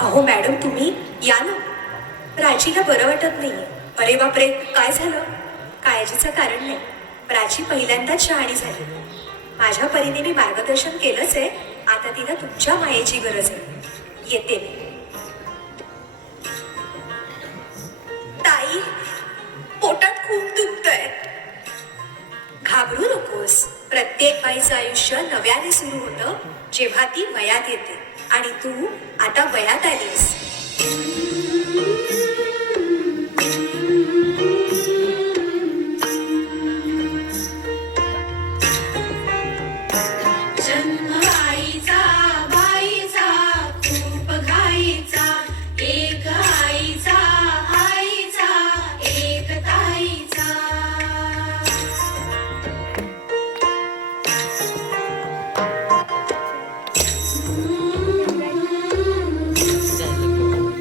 अहो मॅडम, तुम्ही या ना. प्राचीला बरं वाटत नाहीये. अरे बापरे, काय झालं? काळजीचं कारण नाही. प्राची पहिल्यांदाच शहाणी झाली. माझ्या परीने मी मार्गदर्शन केलंच आहे. आता तिला तुमच्या मायेची गरज आहे. येते मी. ताई, पोटात खूप दुखतंय. घाबरू नकोस. प्रत्येक बाईचं आयुष्य नव्याने सुरू होतं जेव्हा ती वयात येते. आणि तू आता वयात आलीस. जन्म आईचा बाईचा खूप घाईचा, एक आईचा आईचा एक ताईचा.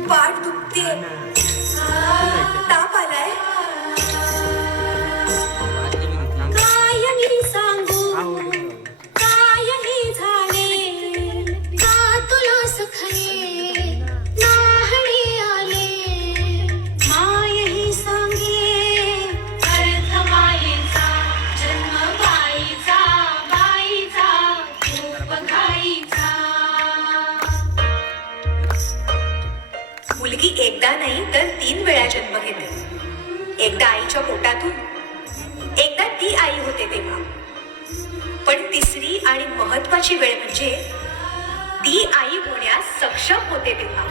पाठ दुखते. ताप आलाय. कायही सांगू कायही झाले, का तुला सखये नाहणी आले. मायही सांगे अर्थ मायेचा, जन्म बाईचा बाईचा खूप घाईचा. मुलगी एकदा नाही तर 3 वेळा जन्म घेते. एकदा आईच्या पोटातून, एकदा ती आई होते तेव्हा. पण तिसरी आणि महत्वाची वेळ म्हणजे ती आई होण्यास सक्षम होते तेव्हा.